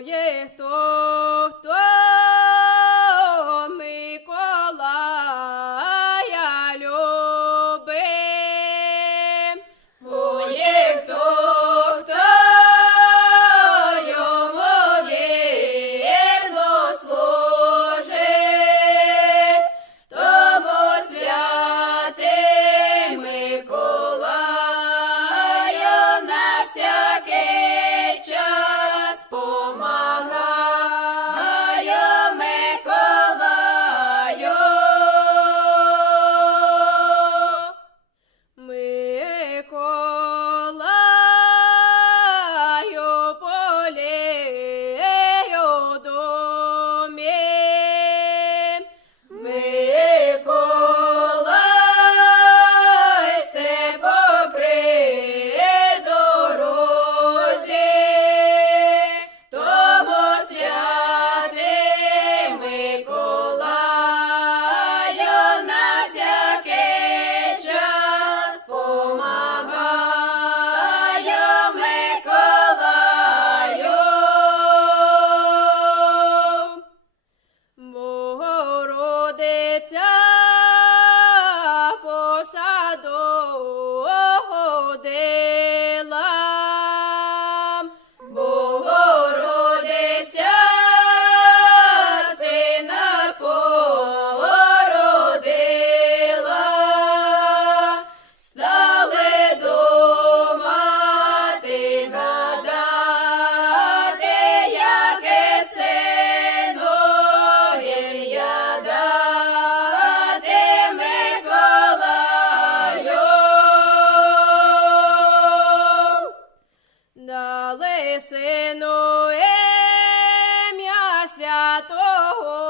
є хто Миколая любить. Бо є хто йому вірно служить, тому святий Миколаю на всякий час помагає Миколаю. Миколаю полею домі, Миколай се попри дорозі, тому святий Миколаю на всякий час помагає Миколаю. Богородиця по саду ходила, Богородиця сина породила, стали думати, гадати, яке синовір'я дати Миколаю. Дали сину ім'я святого